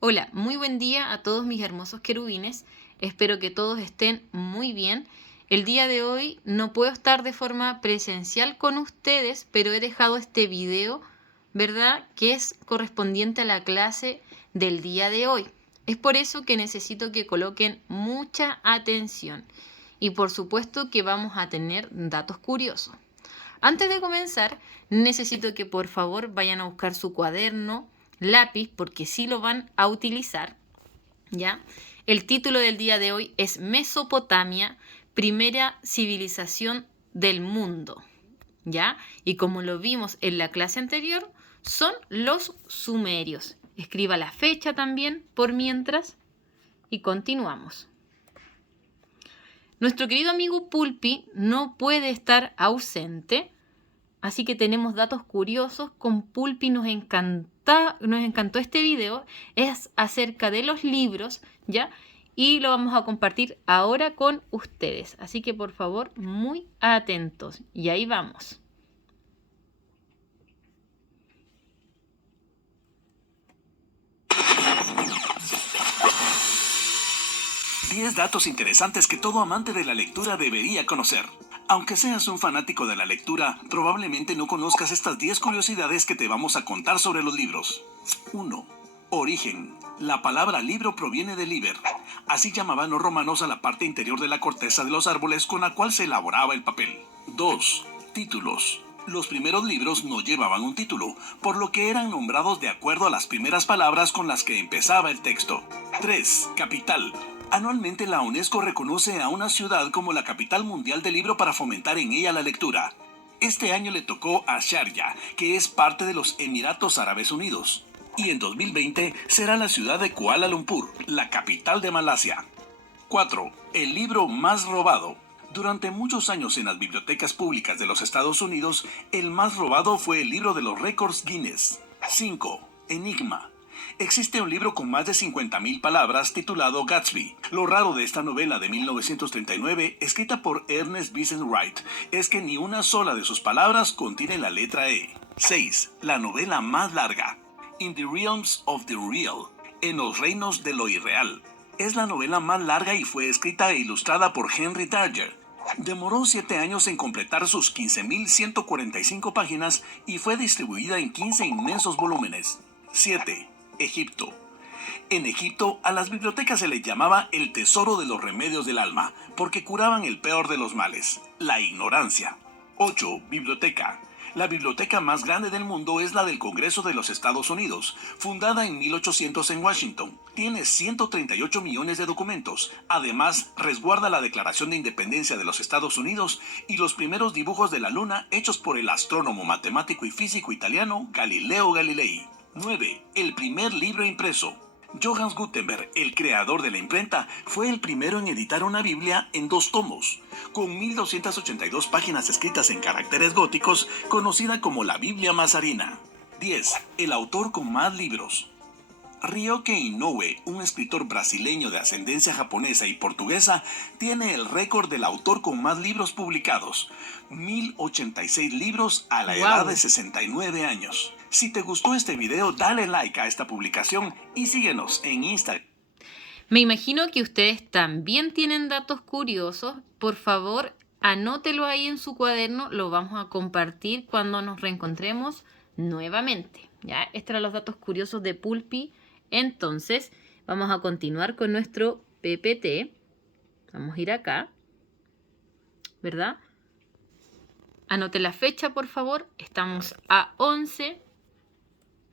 Hola, muy buen día a todos mis hermosos querubines. Espero que todos estén muy bien. El día de hoy no puedo estar de forma presencial con ustedes, pero he dejado este video, ¿verdad? Que es correspondiente a la clase del día de hoy. Es por eso que necesito que coloquen mucha atención. Y por supuesto que vamos a tener datos curiosos. Antes de comenzar, necesito que por favor vayan a buscar su cuaderno, lápiz, porque sí lo van a utilizar, ¿ya? El título del día de hoy es Mesopotamia, primera civilización del mundo, ¿ya? Y como lo vimos en la clase anterior, son los sumerios. Escriba la fecha también por mientras y continuamos. Nuestro querido amigo Pulpi no puede estar ausente. Así que tenemos datos curiosos. Con Pulpi nos encantó este video. Es acerca de los libros, ¿ya? Y lo vamos a compartir ahora con ustedes. Así que por favor, muy atentos. Y ahí vamos. 10 datos interesantes que todo amante de la lectura debería conocer. Aunque seas un fanático de la lectura, probablemente no conozcas estas 10 curiosidades que te vamos a contar sobre los libros. 1. Origen. La palabra libro proviene de liber. Así llamaban los romanos a la parte interior de la corteza de los árboles con la cual se elaboraba el papel. 2. Títulos. Los primeros libros no llevaban un título, por lo que eran nombrados de acuerdo a las primeras palabras con las que empezaba el texto. 3. Capital. Anualmente la UNESCO reconoce a una ciudad como la capital mundial del libro para fomentar en ella la lectura. Este año le tocó a Sharjah, que es parte de los Emiratos Árabes Unidos. Y en 2020 será la ciudad de Kuala Lumpur, la capital de Malasia. 4. El libro más robado. Durante muchos años en las bibliotecas públicas de los Estados Unidos, el más robado fue el libro de los récords Guinness. 5. Enigma. Existe un libro con más de 50.000 palabras titulado Gatsby. Lo raro de esta novela de 1939, escrita por Ernest Vincent Wright, es que ni una sola de sus palabras contiene la letra E. 6. La novela más larga. In the Realms of the Real. En los reinos de lo irreal. Es la novela más larga y fue escrita e ilustrada por Henry Darger. Demoró 7 años en completar sus 15.145 páginas y fue distribuida en 15 inmensos volúmenes. 7. Egipto. En Egipto, a las bibliotecas se les llamaba el tesoro de los remedios del alma, porque curaban el peor de los males, la ignorancia. 8. Biblioteca. La biblioteca más grande del mundo es la del Congreso de los Estados Unidos, fundada en 1800 en Washington. Tiene 138 millones de documentos. Además, resguarda la Declaración de Independencia de los Estados Unidos y los primeros dibujos de la Luna hechos por el astrónomo, matemático y físico italiano Galileo Galilei. 9. El primer libro impreso. Johannes Gutenberg, el creador de la imprenta, fue el primero en editar una Biblia en 2 tomos, con 1282 páginas escritas en caracteres góticos, conocida como la Biblia Mazarina. 10. El autor con más libros. Ryoke Inoue, un escritor brasileño de ascendencia japonesa y portuguesa, tiene el récord del autor con más libros publicados, 1086 libros a la edad de 69 años. Si te gustó este video, dale like a esta publicación y síguenos en Instagram. Me imagino que ustedes también tienen datos curiosos. Por favor, anótelo ahí en su cuaderno. Lo vamos a compartir cuando nos reencontremos nuevamente. ¿Ya? Estos eran los datos curiosos de Pulpi. Entonces, vamos a continuar con nuestro PPT. Vamos a ir acá, ¿verdad? Anote la fecha, por favor. Estamos a 11.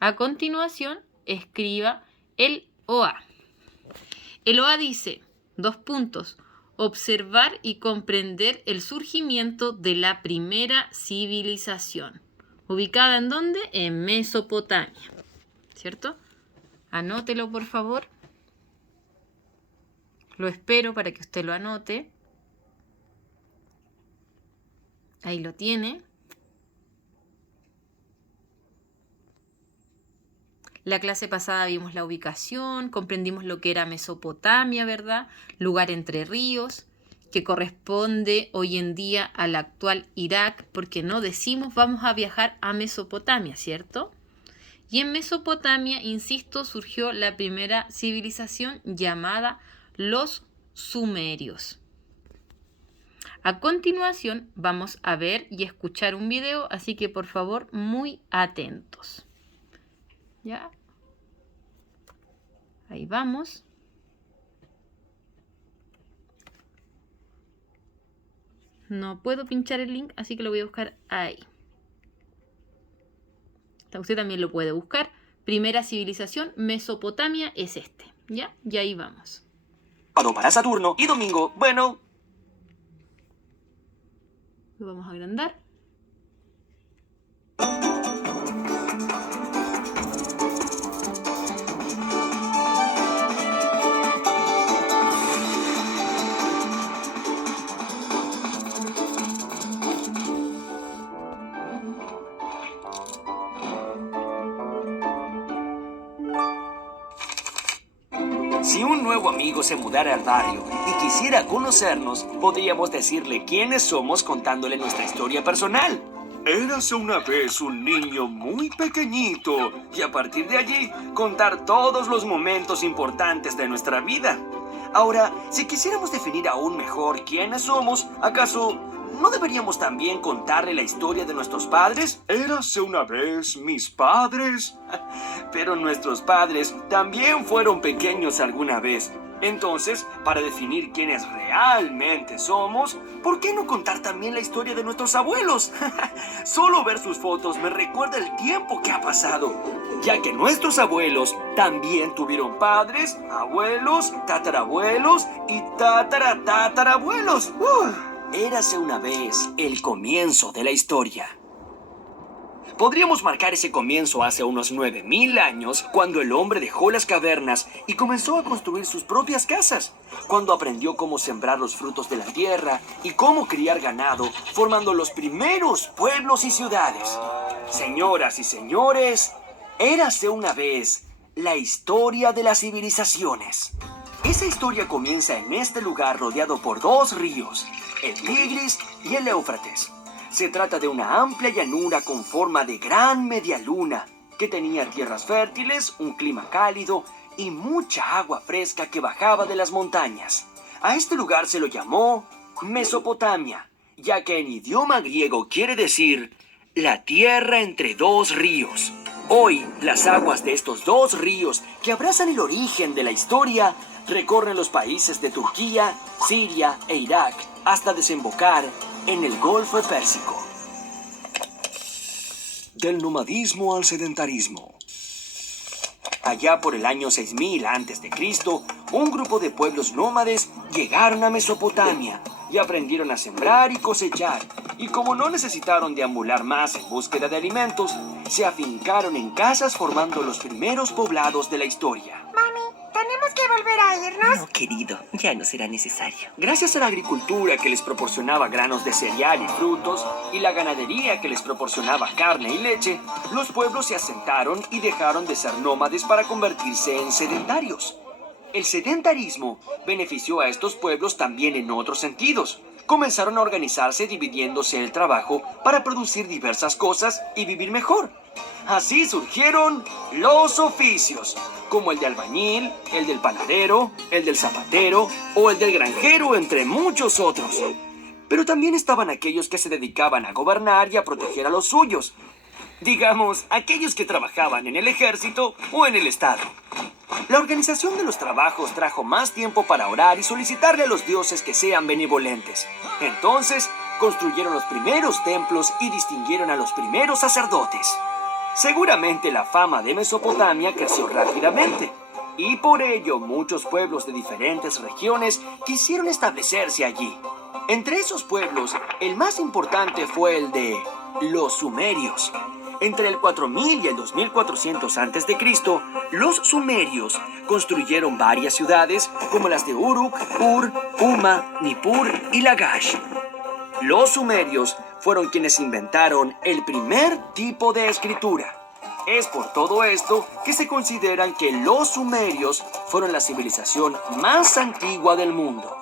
A continuación, escriba el OA. El OA dice, 2 puntos, observar y comprender el surgimiento de la primera civilización. ¿Ubicada en dónde? En Mesopotamia, ¿cierto? Anótelo, por favor. Lo espero para que usted lo anote. Ahí lo tiene. La clase pasada vimos la ubicación, comprendimos lo que era Mesopotamia, ¿verdad? Lugar entre ríos, que corresponde hoy en día al actual Irak, porque no decimos vamos a viajar a Mesopotamia, ¿cierto? Y en Mesopotamia, insisto, surgió la primera civilización llamada los sumerios. A continuación vamos a ver y escuchar un video, así que por favor muy atentos. ¿Ya? Ahí vamos. No puedo pinchar el link, así que lo voy a buscar ahí. Usted también lo puede buscar. Primera civilización, Mesopotamia, es este. ¿Ya? Y ahí vamos. Para Saturno y domingo, bueno. Lo vamos a agrandar. Si un nuevo amigo se mudara al barrio y quisiera conocernos, podríamos decirle quiénes somos contándole nuestra historia personal. Érase una vez un niño muy pequeñito y a partir de allí contar todos los momentos importantes de nuestra vida. Ahora, si quisiéramos definir aún mejor quiénes somos, ¿acaso no deberíamos también contarle la historia de nuestros padres? Érase una vez mis padres. Pero nuestros padres también fueron pequeños alguna vez. Entonces, para definir quiénes realmente somos, ¿por qué no contar también la historia de nuestros abuelos? Solo ver sus fotos me recuerda el tiempo que ha pasado, ya que nuestros abuelos también tuvieron padres, abuelos, tatarabuelos y tataratatarabuelos. Érase una vez el comienzo de la historia. Podríamos marcar ese comienzo hace unos 9000 años, cuando el hombre dejó las cavernas y comenzó a construir sus propias casas, cuando aprendió cómo sembrar los frutos de la tierra y cómo criar ganado, formando los primeros pueblos y ciudades. Señoras y señores, érase una vez la historia de las civilizaciones. Esa historia comienza en este lugar rodeado por dos ríos, el Tigris y el Éufrates. Se trata de una amplia llanura con forma de gran media luna, que tenía tierras fértiles, un clima cálido y mucha agua fresca que bajaba de las montañas. A este lugar se lo llamó Mesopotamia, ya que en idioma griego quiere decir la tierra entre dos ríos. Hoy, las aguas de estos dos ríos, que abrazan el origen de la historia, recorren los países de Turquía, Siria e Irak, hasta desembocar en el Golfo Pérsico. Del nomadismo al sedentarismo. Allá por el año 6000 a.C., un grupo de pueblos nómades llegaron a Mesopotamia y aprendieron a sembrar y cosechar. Y como no necesitaron deambular más en búsqueda de alimentos, se afincaron en casas formando los primeros poblados de la historia. ¿Tenemos que volver a irnos? No, querido, ya no será necesario. Gracias a la agricultura que les proporcionaba granos de cereal y frutos, y la ganadería que les proporcionaba carne y leche, los pueblos se asentaron y dejaron de ser nómades para convertirse en sedentarios. El sedentarismo benefició a estos pueblos también en otros sentidos. Comenzaron a organizarse dividiéndose el trabajo para producir diversas cosas y vivir mejor. Así surgieron los oficios, como el de albañil, el del panadero, el del zapatero o el del granjero, entre muchos otros. Pero también estaban aquellos que se dedicaban a gobernar y a proteger a los suyos. Digamos, aquellos que trabajaban en el ejército o en el Estado. La organización de los trabajos trajo más tiempo para orar y solicitarle a los dioses que sean benevolentes. Entonces, construyeron los primeros templos y distinguieron a los primeros sacerdotes. Seguramente la fama de Mesopotamia creció rápidamente, y por ello muchos pueblos de diferentes regiones quisieron establecerse allí. Entre esos pueblos, el más importante fue el de los sumerios. Entre el 4000 y el 2400 a.C., los sumerios construyeron varias ciudades como las de Uruk, Ur, Uma, Nippur y Lagash. Los sumerios fueron quienes inventaron el primer tipo de escritura. Es por todo esto que se consideran que los sumerios fueron la civilización más antigua del mundo.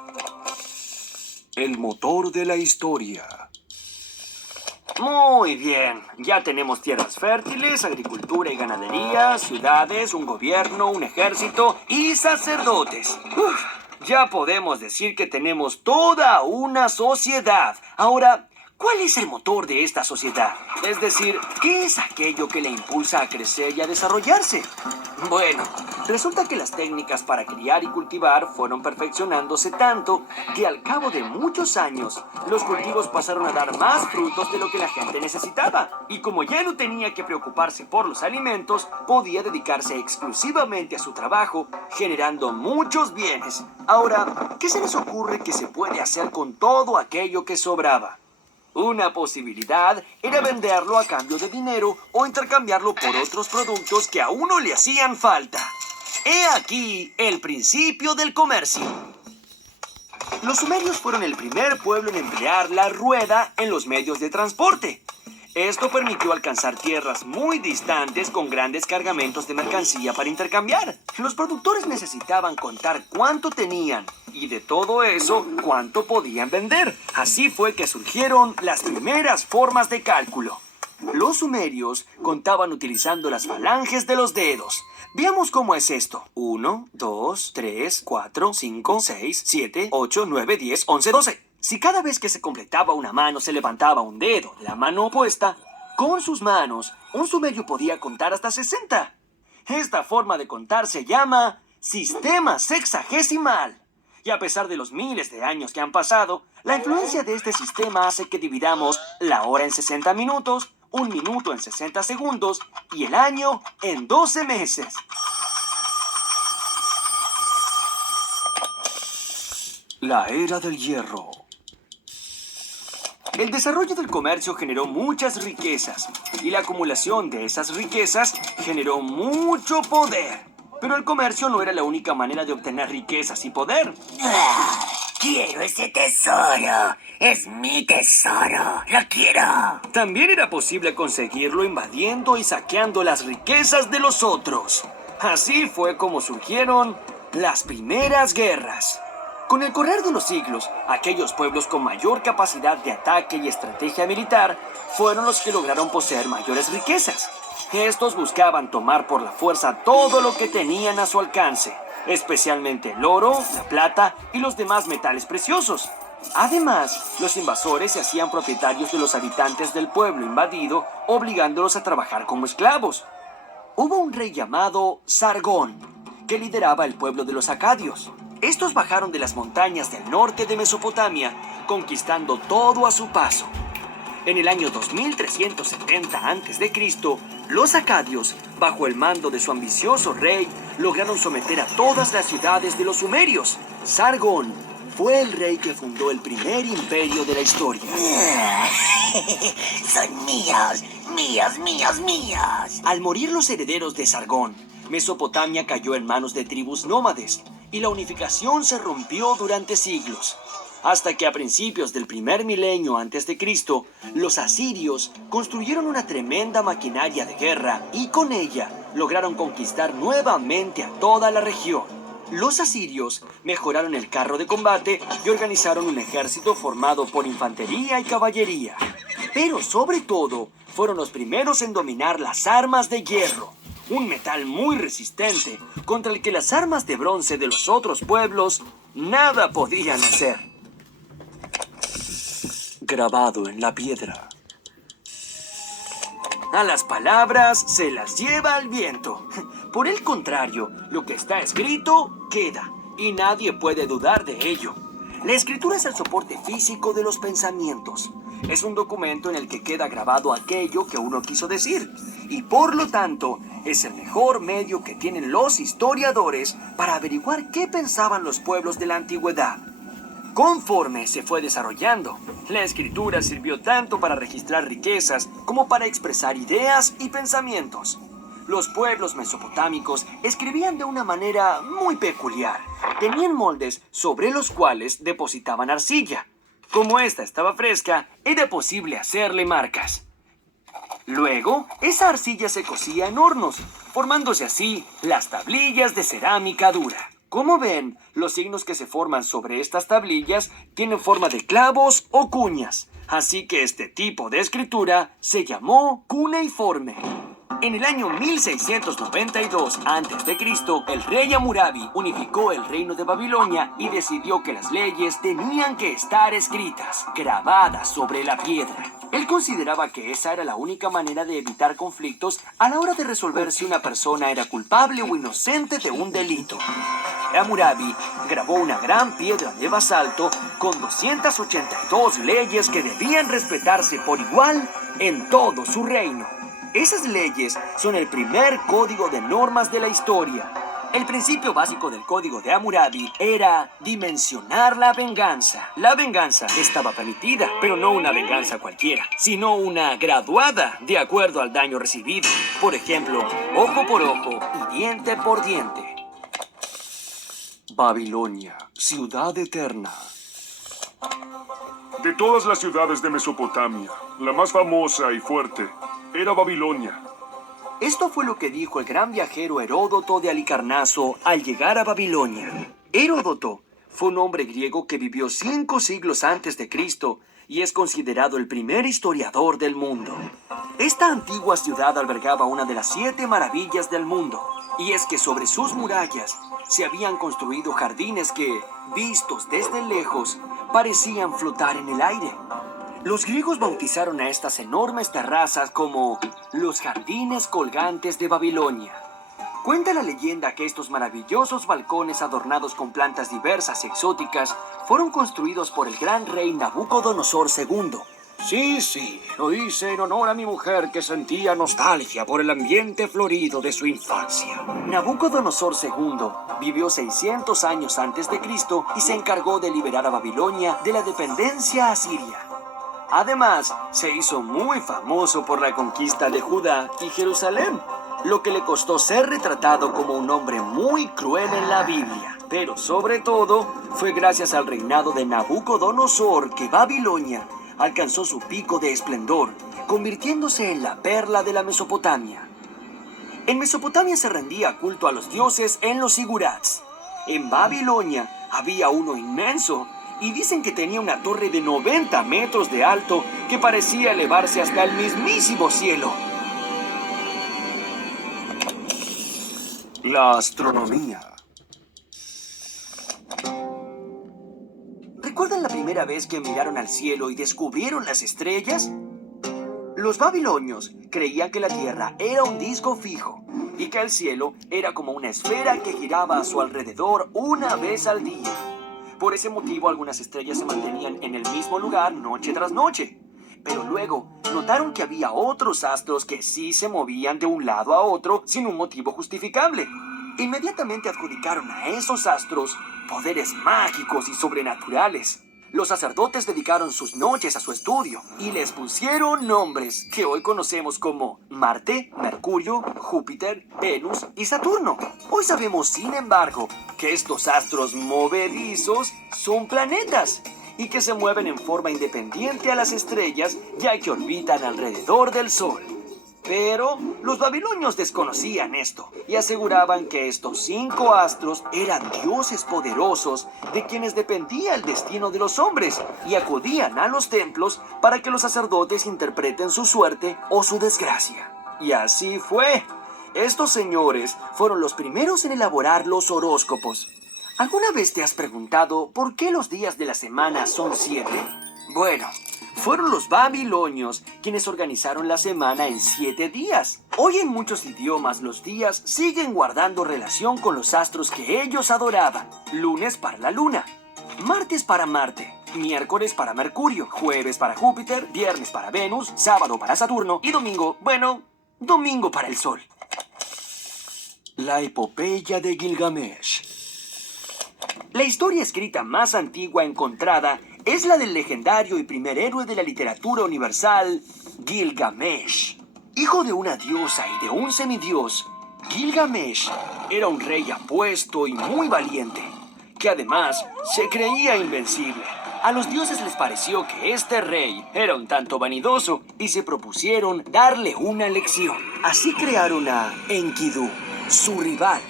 El motor de la historia. Muy bien, ya tenemos tierras fértiles, agricultura y ganadería, ciudades, un gobierno, un ejército y sacerdotes. Ya podemos decir que tenemos toda una sociedad. Ahora, ¿cuál es el motor de esta sociedad? Es decir, ¿qué es aquello que la impulsa a crecer y a desarrollarse? Bueno, resulta que las técnicas para criar y cultivar fueron perfeccionándose tanto que al cabo de muchos años, los cultivos pasaron a dar más frutos de lo que la gente necesitaba. Y como ya no tenía que preocuparse por los alimentos, podía dedicarse exclusivamente a su trabajo, generando muchos bienes. Ahora, ¿qué se les ocurre que se puede hacer con todo aquello que sobraba? Una posibilidad era venderlo a cambio de dinero o intercambiarlo por otros productos que a uno le hacían falta. He aquí el principio del comercio. Los sumerios fueron el primer pueblo en emplear la rueda en los medios de transporte. Esto permitió alcanzar tierras muy distantes con grandes cargamentos de mercancía para intercambiar. Los productores necesitaban contar cuánto tenían y de todo eso, cuánto podían vender. Así fue que surgieron las primeras formas de cálculo. Los sumerios contaban utilizando las falanges de los dedos. Veamos cómo es esto. 1, 2, 3, 4, 5, 6, 7, 8, 9, 10, 11, 12. Si cada vez que se completaba una mano se levantaba un dedo, la mano opuesta, con sus manos, un sumerio podía contar hasta 60. Esta forma de contar se llama sistema sexagesimal. Y a pesar de los miles de años que han pasado, la influencia de este sistema hace que dividamos la hora en 60 minutos, un minuto en 60 segundos y el año en 12 meses. La era del hierro. El desarrollo del comercio generó muchas riquezas y la acumulación de esas riquezas generó mucho poder. Pero el comercio no era la única manera de obtener riquezas y poder. Quiero ese tesoro. Es mi tesoro. Lo quiero. También era posible conseguirlo invadiendo y saqueando las riquezas de los otros. Así fue como surgieron las primeras guerras. Con el correr de los siglos, aquellos pueblos con mayor capacidad de ataque y estrategia militar fueron los que lograron poseer mayores riquezas. Estos buscaban tomar por la fuerza todo lo que tenían a su alcance, especialmente el oro, la plata y los demás metales preciosos. Además, los invasores se hacían propietarios de los habitantes del pueblo invadido, obligándolos a trabajar como esclavos. Hubo un rey llamado Sargón, que lideraba el pueblo de los acadios. Estos bajaron de las montañas del norte de Mesopotamia, conquistando todo a su paso. En el año 2370 a.C., los acadios, bajo el mando de su ambicioso rey, lograron someter a todas las ciudades de los sumerios. Sargón fue el rey que fundó el primer imperio de la historia. Son míos, míos, míos, míos. Al morir los herederos de Sargón, Mesopotamia cayó en manos de tribus nómades y la unificación se rompió durante siglos. Hasta que a principios del primer milenio antes de Cristo, los asirios construyeron una tremenda maquinaria de guerra y con ella lograron conquistar nuevamente a toda la región. Los asirios mejoraron el carro de combate y organizaron un ejército formado por infantería y caballería. Pero sobre todo, fueron los primeros en dominar las armas de hierro, un metal muy resistente contra el que las armas de bronce de los otros pueblos nada podían hacer. Grabado en la piedra. A las palabras se las lleva el viento. Por el contrario, lo que está escrito queda, y nadie puede dudar de ello. La escritura es el soporte físico de los pensamientos. Es un documento en el que queda grabado aquello que uno quiso decir, y por lo tanto, es el mejor medio que tienen los historiadores para averiguar qué pensaban los pueblos de la antigüedad. Conforme se fue desarrollando, la escritura sirvió tanto para registrar riquezas como para expresar ideas y pensamientos. Los pueblos mesopotámicos escribían de una manera muy peculiar. Tenían moldes sobre los cuales depositaban arcilla. Como esta estaba fresca, era posible hacerle marcas. Luego, esa arcilla se cocía en hornos, formándose así las tablillas de cerámica dura. Como ven, los signos que se forman sobre estas tablillas tienen forma de clavos o cuñas, así que este tipo de escritura se llamó cuneiforme. En el año 1692 a.C., el rey Hammurabi unificó el reino de Babilonia y decidió que las leyes tenían que estar escritas, grabadas sobre la piedra. Él consideraba que esa era la única manera de evitar conflictos a la hora de resolver si una persona era culpable o inocente de un delito. Hammurabi grabó una gran piedra de basalto con 282 leyes que debían respetarse por igual en todo su reino. Esas leyes son el primer código de normas de la historia. El principio básico del código de Hammurabi era dimensionar la venganza. La venganza estaba permitida, pero no una venganza cualquiera, sino una graduada de acuerdo al daño recibido. Por ejemplo, ojo por ojo y diente por diente. Babilonia, ciudad eterna. De todas las ciudades de Mesopotamia, la más famosa y fuerte era Babilonia. Esto fue lo que dijo el gran viajero Heródoto de Halicarnaso al llegar a Babilonia. Heródoto fue un hombre griego que vivió 5 siglos antes de Cristo y es considerado el primer historiador del mundo. Esta antigua ciudad albergaba una de las 7 maravillas del mundo, y es que sobre sus murallas se habían construido jardines que, vistos desde lejos, parecían flotar en el aire. Los griegos bautizaron a estas enormes terrazas como los jardines colgantes de Babilonia. Cuenta la leyenda que estos maravillosos balcones adornados con plantas diversas y exóticas fueron construidos por el gran rey Nabucodonosor II. Sí, lo hice en honor a mi mujer que sentía nostalgia por el ambiente florido de su infancia. Nabucodonosor II vivió 600 años antes de Cristo y se encargó de liberar a Babilonia de la dependencia asiria. Además, se hizo muy famoso por la conquista de Judá y Jerusalén, lo que le costó ser retratado como un hombre muy cruel en la Biblia. Pero sobre todo, fue gracias al reinado de Nabucodonosor que Babilonia alcanzó su pico de esplendor, convirtiéndose en la perla de la Mesopotamia. En Mesopotamia se rendía culto a los dioses en los zigurats. En Babilonia había uno inmenso, y dicen que tenía una torre de 90 metros de alto que parecía elevarse hasta el mismísimo cielo. La astronomía. ¿Recuerdan la primera vez que miraron al cielo y descubrieron las estrellas? Los babilonios creían que la Tierra era un disco fijo y que el cielo era como una esfera que giraba a su alrededor una vez al día. Por ese motivo, algunas estrellas se mantenían en el mismo lugar noche tras noche. Pero luego notaron que había otros astros que sí se movían de un lado a otro sin un motivo justificable. Inmediatamente adjudicaron a esos astros poderes mágicos y sobrenaturales. Los sacerdotes dedicaron sus noches a su estudio y les pusieron nombres que hoy conocemos como Marte, Mercurio, Júpiter, Venus y Saturno. Hoy sabemos, sin embargo, que estos astros movedizos son planetas y que se mueven en forma independiente a las estrellas, ya que orbitan alrededor del Sol. Pero los babilonios desconocían esto y aseguraban que estos 5 astros eran dioses poderosos de quienes dependía el destino de los hombres y acudían a los templos para que los sacerdotes interpreten su suerte o su desgracia. Y así fue. Estos señores fueron los primeros en elaborar los horóscopos. ¿Alguna vez te has preguntado por qué los días de la semana son 7? Bueno, fueron los babilonios quienes organizaron la semana en 7 días. Hoy en muchos idiomas los días siguen guardando relación con los astros que ellos adoraban. Lunes para la luna, martes para Marte, miércoles para Mercurio, jueves para Júpiter, viernes para Venus, sábado para Saturno y domingo, domingo para el Sol. La epopeya de Gilgamesh. La historia escrita más antigua encontrada es la del legendario y primer héroe de la literatura universal, Gilgamesh. Hijo de una diosa y de un semidios, Gilgamesh era un rey apuesto y muy valiente, que además se creía invencible. A los dioses les pareció que este rey era un tanto vanidoso y se propusieron darle una lección. Así crearon a Enkidu, su rival.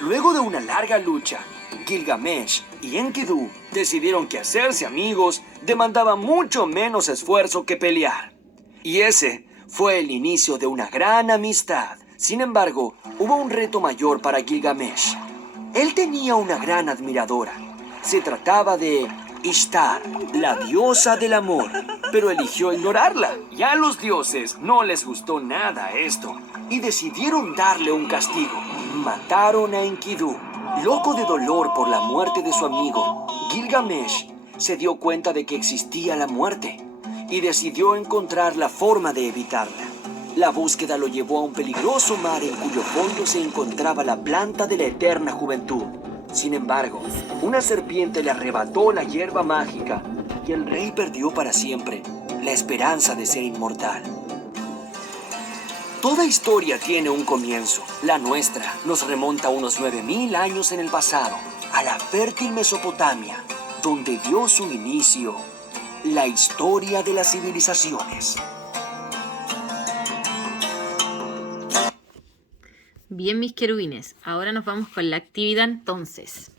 Luego de una larga lucha, Gilgamesh y Enkidu decidieron que hacerse amigos demandaba mucho menos esfuerzo que pelear. Y ese fue el inicio de una gran amistad. Sin embargo, hubo un reto mayor para Gilgamesh. Él tenía una gran admiradora. Se trataba de Ishtar, la diosa del amor, pero eligió ignorarla. Y a los dioses no les gustó nada esto y decidieron darle un castigo. Mataron a Enkidu. Loco de dolor por la muerte de su amigo, Gilgamesh se dio cuenta de que existía la muerte y decidió encontrar la forma de evitarla. La búsqueda lo llevó a un peligroso mar en cuyo fondo se encontraba la planta de la eterna juventud. Sin embargo, una serpiente le arrebató la hierba mágica y el rey perdió para siempre la esperanza de ser inmortal. Toda historia tiene un comienzo. La nuestra nos remonta a unos 9000 años en el pasado, a la fértil Mesopotamia, donde dio su inicio la historia de las civilizaciones. Bien, mis querubines, ahora nos vamos con la actividad entonces.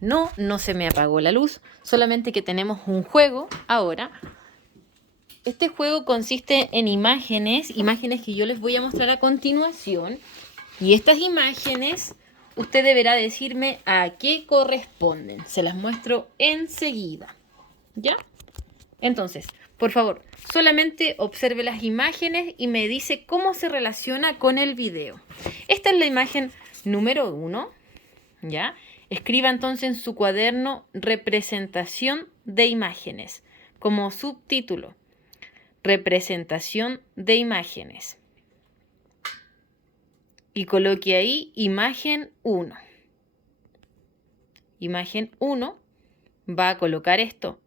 No se me apagó la luz, solamente que tenemos un juego ahora. Este juego consiste en imágenes que yo les voy a mostrar a continuación. Y estas imágenes, usted deberá decirme a qué corresponden. Se las muestro enseguida. ¿Ya? Entonces, por favor, solamente observe las imágenes y me dice cómo se relaciona con el video. Esta es la imagen número 1. ¿Ya? Escriba entonces en su cuaderno representación de imágenes como subtítulo. Representación de imágenes. Y coloque ahí imagen 1. Imagen 1 va a colocar esto.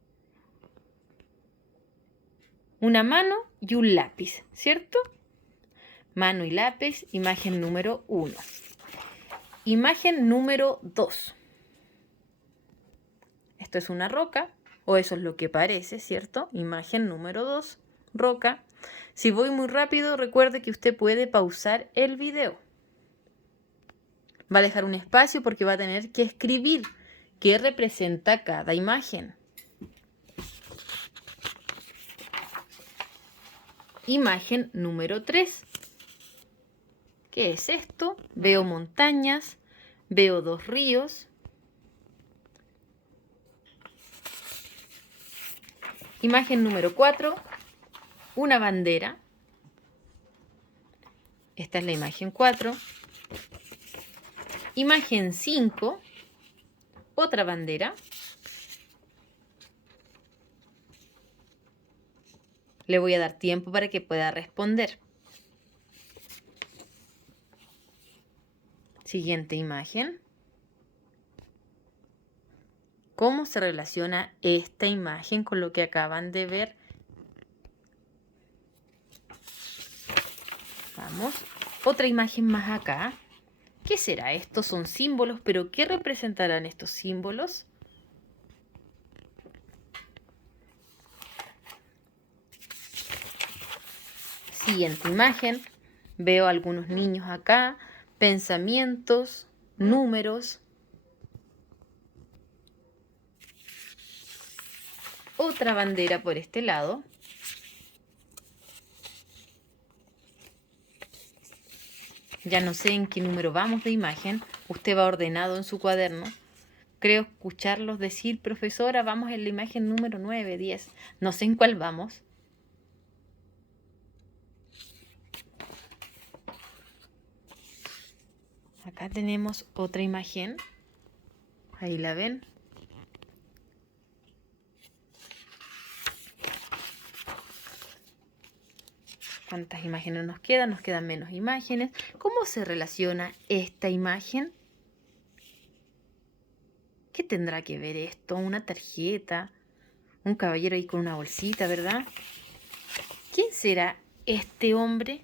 Una mano y un lápiz, ¿cierto? Mano y lápiz, imagen número 1. Imagen número 2. Esto es una roca, o eso es lo que parece, ¿cierto? Imagen número 2. Roca. Si voy muy rápido, recuerde que usted puede pausar el video. Va a dejar un espacio porque va a tener que escribir qué representa cada imagen. Imagen número 3. ¿Qué es esto? Veo montañas, veo 2 ríos. Imagen número 4. Una bandera. Esta es la imagen 4. Imagen 5. Otra bandera. Le voy a dar tiempo para que pueda responder. Siguiente imagen. ¿Cómo se relaciona esta imagen con lo que acaban de ver? Vamos. Otra imagen más acá. ¿Qué será esto? Son símbolos, pero ¿qué representarán estos símbolos? Siguiente imagen. Veo algunos niños acá, pensamientos, números. Otra bandera por este lado. Ya no sé en qué número vamos de imagen. Usted va ordenado en su cuaderno. Creo escucharlos decir, profesora, vamos en la imagen número 9, 10. No sé en cuál vamos. Acá tenemos otra imagen. Ahí la ven. ¿Cuántas imágenes nos quedan? Nos quedan menos imágenes. ¿Cómo se relaciona esta imagen? ¿Qué tendrá que ver esto? Una tarjeta, un caballero ahí con una bolsita, ¿verdad? ¿Quién será este hombre?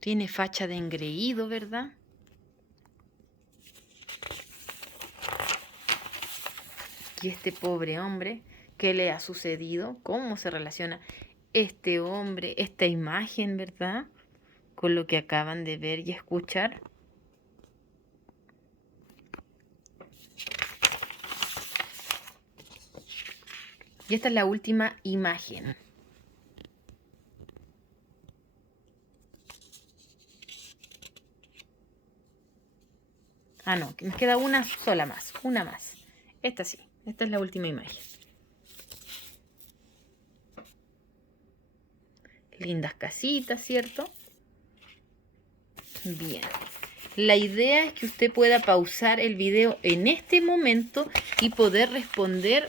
Tiene facha de engreído, ¿verdad? Y este pobre hombre, ¿qué le ha sucedido? ¿Cómo se relaciona este hombre, esta imagen, ¿verdad? con lo que acaban de ver y escuchar? Y esta es la última imagen. Ah, no, que nos queda una sola más, una más. Esta sí, esta es la última imagen. Lindas casitas, ¿cierto? Bien. La idea es que usted pueda pausar el video en este momento y poder responder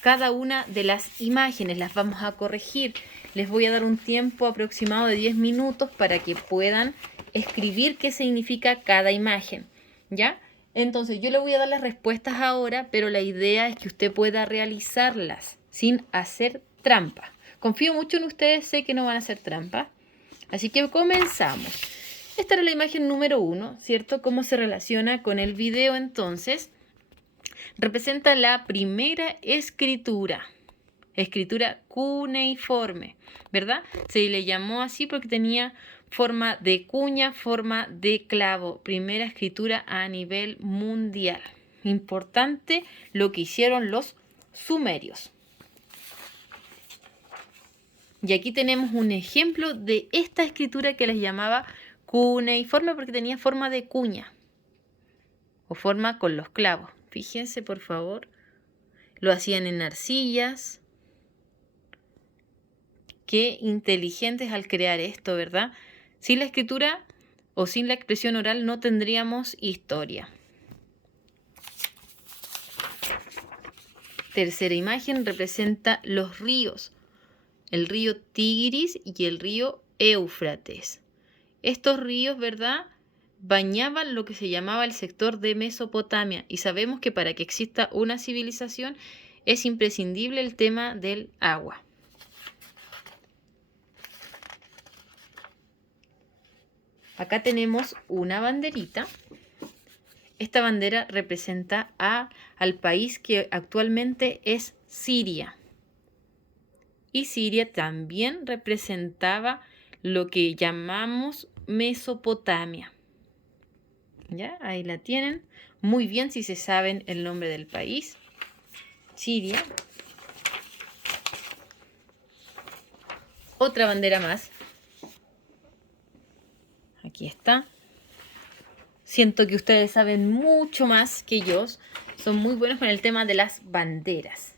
cada una de las imágenes. Las vamos a corregir. Les voy a dar un tiempo aproximado de 10 minutos para que puedan escribir qué significa cada imagen. ¿Ya? Entonces yo le voy a dar las respuestas ahora, pero la idea es que usted pueda realizarlas sin hacer trampa. Confío mucho en ustedes, sé que no van a hacer trampa. Así que comenzamos. Esta era la imagen número 1, ¿cierto? ¿Cómo se relaciona con el video entonces? Representa la primera escritura. Escritura cuneiforme, ¿verdad? Se le llamó así porque tenía forma de cuña, forma de clavo. Primera escritura a nivel mundial. Importante lo que hicieron los sumerios. Y aquí tenemos un ejemplo de esta escritura que les llamaba cuneiforme porque tenía forma de cuña o forma con los clavos. Fíjense, por favor. Lo hacían en arcillas. Qué inteligentes al crear esto, ¿verdad? Sin la escritura o sin la expresión oral no tendríamos historia. Tercera imagen representa los ríos. El río Tigris y el río Éufrates. Estos ríos, ¿verdad?, bañaban lo que se llamaba el sector de Mesopotamia. Y sabemos que para que exista una civilización es imprescindible el tema del agua. Acá tenemos una banderita. Esta bandera representa al país que actualmente es Siria. Y Siria también representaba lo que llamamos Mesopotamia. ¿Ya? Ahí la tienen. Muy bien si se saben el nombre del país. Siria. Otra bandera más. Aquí está. Siento que ustedes saben mucho más que yo. Son muy buenos con el tema de las banderas.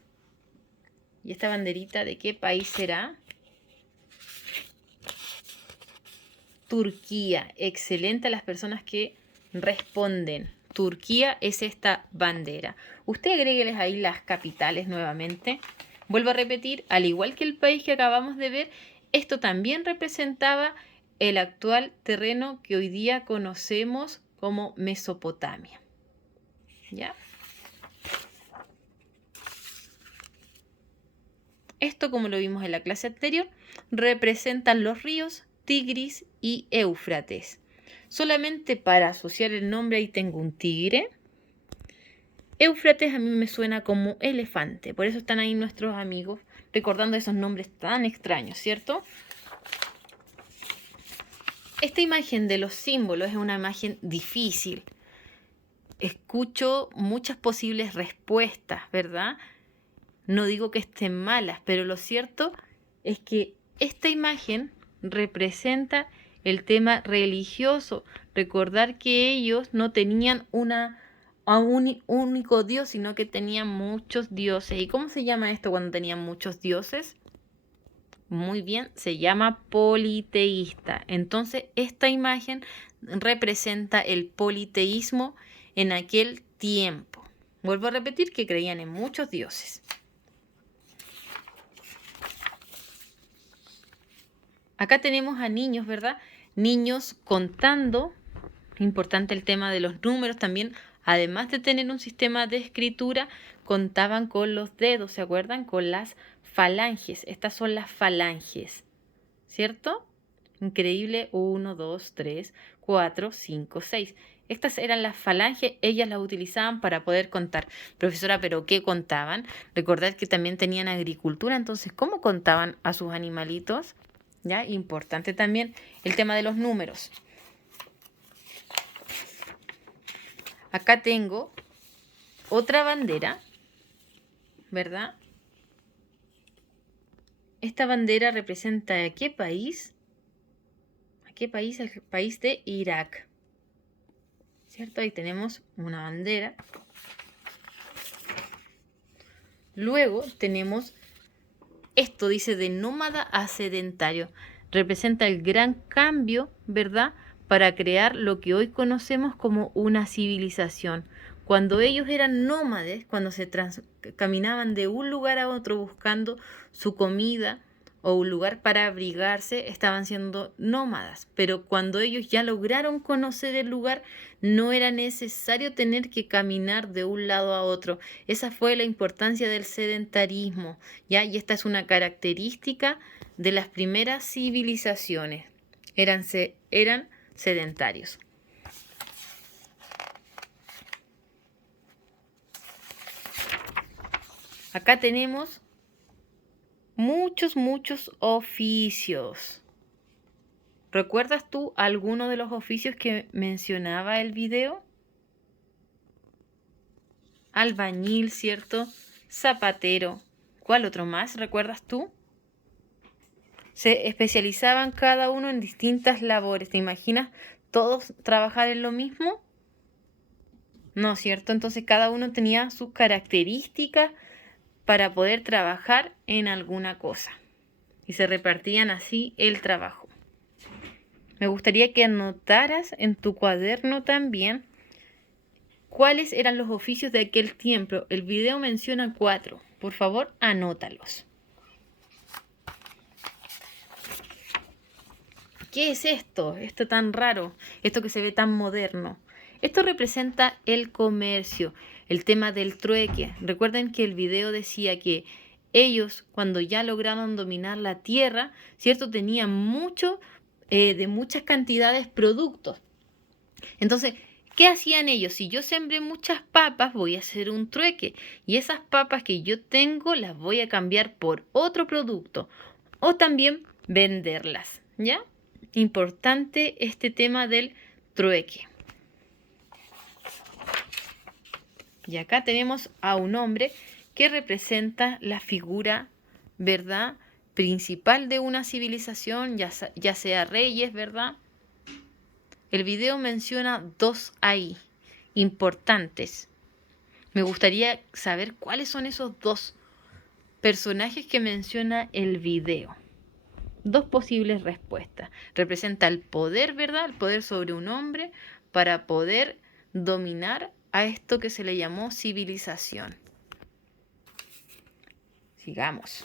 ¿Y esta banderita de qué país será? Turquía. Excelente a las personas que responden. Turquía es esta bandera. Usted agrégueles ahí las capitales nuevamente. Vuelvo a repetir, al igual que el país que acabamos de ver, esto también representaba el actual terreno que hoy día conocemos como Mesopotamia. ¿Ya? Esto, como lo vimos en la clase anterior, representan los ríos Tigris y Éufrates. Solamente para asociar el nombre, ahí tengo un tigre. Éufrates a mí me suena como elefante, por eso están ahí nuestros amigos recordando esos nombres tan extraños, ¿cierto? Esta imagen de los símbolos es una imagen difícil. Escucho muchas posibles respuestas, ¿verdad? No digo que estén malas, pero lo cierto es que esta imagen representa el tema religioso. Recordar que ellos no tenían a un único Dios, sino que tenían muchos dioses. ¿Y cómo se llama esto cuando tenían muchos dioses? Muy bien, se llama politeísta. Entonces, esta imagen representa el politeísmo en aquel tiempo. Vuelvo a repetir que creían en muchos dioses. Acá tenemos a niños, ¿verdad? Niños contando. Importante el tema de los números también. Además de tener un sistema de escritura, contaban con los dedos, ¿se acuerdan? Con las falanges. Estas son las falanges, ¿cierto? Increíble. 1, 2, 3, 4, 5, 6. Estas eran las falanges, ellas las utilizaban para poder contar. Profesora, ¿pero qué contaban? Recordad que también tenían agricultura, entonces, ¿cómo contaban a sus animalitos? ¿ya? Importante también el tema de los números. Acá tengo otra bandera, ¿verdad? Esta bandera representa ¿a qué país? ¿A qué país? El país de Irak. ¿Cierto? Ahí tenemos una bandera. Luego tenemos, esto dice de nómada a sedentario. Representa el gran cambio, ¿verdad? Para crear lo que hoy conocemos como una civilización. Cuando ellos eran nómades, cuando caminaban de un lugar a otro buscando su comida o un lugar para abrigarse, estaban siendo nómadas. Pero cuando ellos ya lograron conocer el lugar, no era necesario tener que caminar de un lado a otro. Esa fue la importancia del sedentarismo, ¿ya? Y esta es una característica de las primeras civilizaciones. Eran sedentarios. Acá tenemos muchos oficios. ¿Recuerdas tú alguno de los oficios que mencionaba el video? Albañil, ¿cierto? Zapatero. ¿Cuál otro más recuerdas tú? Se especializaban cada uno en distintas labores. ¿Te imaginas todos trabajar en lo mismo? No, ¿cierto? Entonces cada uno tenía sus características para poder trabajar en alguna cosa. Y se repartían así el trabajo. Me gustaría que anotaras en tu cuaderno también cuáles eran los oficios de aquel tiempo. El video menciona 4. Por favor, anótalos. ¿Qué es esto? Esto tan raro, esto que se ve tan moderno. Esto representa el comercio, el tema del trueque. Recuerden que el video decía que ellos, cuando ya lograron dominar la tierra, ¿cierto? Tenían de muchas cantidades productos. Entonces, ¿qué hacían ellos? Si yo sembré muchas papas, voy a hacer un trueque. Y esas papas que yo tengo las voy a cambiar por otro producto. O también venderlas, ¿ya? Importante este tema del trueque. Y acá tenemos a un hombre que representa la figura, ¿verdad?, principal de una civilización, ya sea reyes, ¿verdad? El video menciona 2 ahí, importantes. Me gustaría saber cuáles son esos 2 personajes que menciona el video. 2 posibles respuestas. Representa el poder, ¿verdad? El poder sobre un hombre para poder dominar a esto que se le llamó civilización. Sigamos.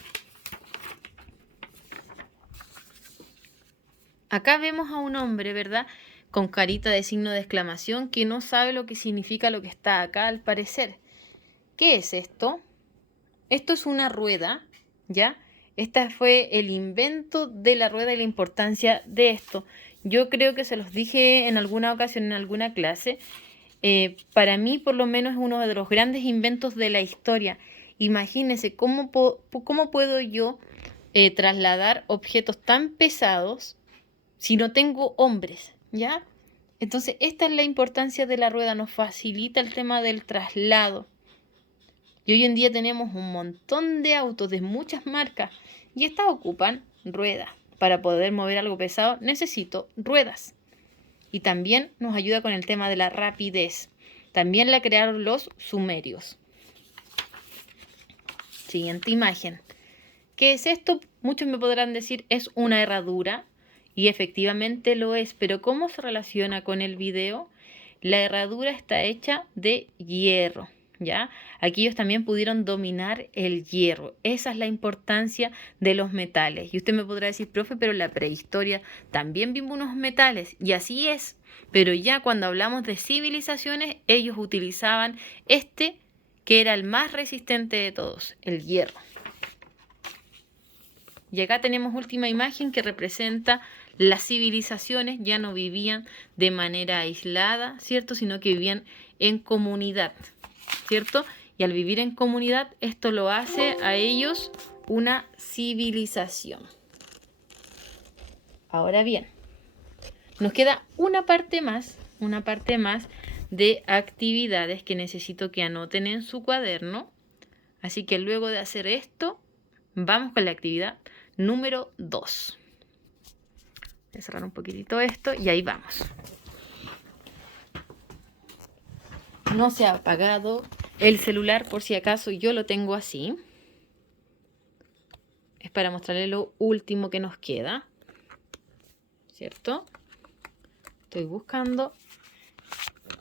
Acá vemos a un hombre, ¿verdad?, con carita de signo de exclamación, que no sabe lo que significa lo que está acá al parecer. ¿Qué es esto? Esto es una rueda, ¿ya? Este fue el invento de la rueda y la importancia de esto. Yo creo que se los dije en alguna ocasión, en alguna clase. Para mí, por lo menos, es uno de los grandes inventos de la historia. Imagínense cómo puedo yo trasladar objetos tan pesados si no tengo hombres, ¿ya? Entonces, esta es la importancia de la rueda. Nos facilita el tema del traslado. Y hoy en día tenemos un montón de autos de muchas marcas y estas ocupan ruedas. Para poder mover algo pesado necesito ruedas. Y también nos ayuda con el tema de la rapidez. También la crearon los sumerios. Siguiente imagen. ¿Qué es esto? Muchos me podrán decir, es una herradura. Y efectivamente lo es. Pero ¿cómo se relaciona con el video? La herradura está hecha de hierro, ¿ya? Aquí ellos también pudieron dominar el hierro. Esa es la importancia de los metales. Y usted me podrá decir, profe, pero en la prehistoria también vimos unos metales. Y así es. Pero ya cuando hablamos de civilizaciones, ellos utilizaban este, que era el más resistente de todos, el hierro. Y acá tenemos última imagen que representa las civilizaciones. Ya no vivían de manera aislada, ¿cierto? Sino que vivían en comunidad, ¿cierto? Y al vivir en comunidad, esto lo hace a ellos una civilización. Ahora bien, nos queda una parte más de actividades que necesito que anoten en su cuaderno. Así que luego de hacer esto, vamos con la actividad número 2. Voy a cerrar un poquitito esto y ahí vamos. No se ha apagado el celular por si acaso, yo lo tengo así. Es para mostrarle lo último que nos queda, ¿cierto? Estoy buscando.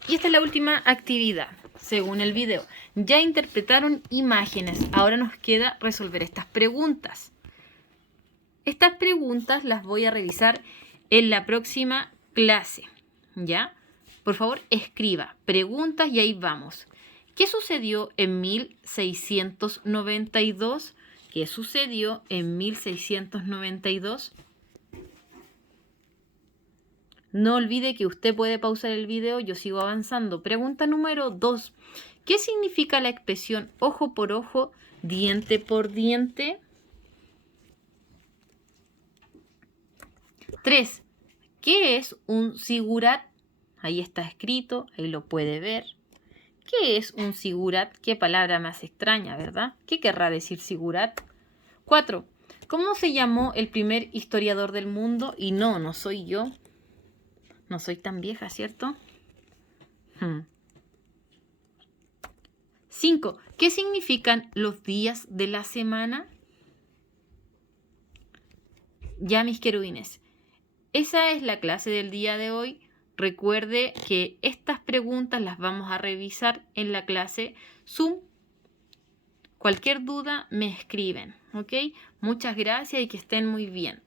Y esta es la última actividad, según el video. Ya interpretaron imágenes, ahora nos queda resolver estas preguntas. Estas preguntas las voy a revisar en la próxima clase, ¿ya? Por favor, escriba preguntas y ahí vamos. ¿Qué sucedió en 1692? ¿Qué sucedió en 1692? No olvide que usted puede pausar el video, yo sigo avanzando. Pregunta número 2. ¿Qué significa la expresión ojo por ojo, diente por diente? 3. ¿Qué es un sigurat? Ahí está escrito, ahí lo puede ver. ¿Qué es un sigurat? Qué palabra más extraña, ¿verdad? ¿Qué querrá decir sigurat? 4. ¿Cómo se llamó el primer historiador del mundo? Y no soy yo. No soy tan vieja, ¿cierto? 5. ¿Qué significan los días de la semana? Ya, mis querubines, esa es la clase del día de hoy. Recuerde que estas preguntas las vamos a revisar en la clase Zoom. Cualquier duda me escriben, ¿ok? Muchas gracias y que estén muy bien.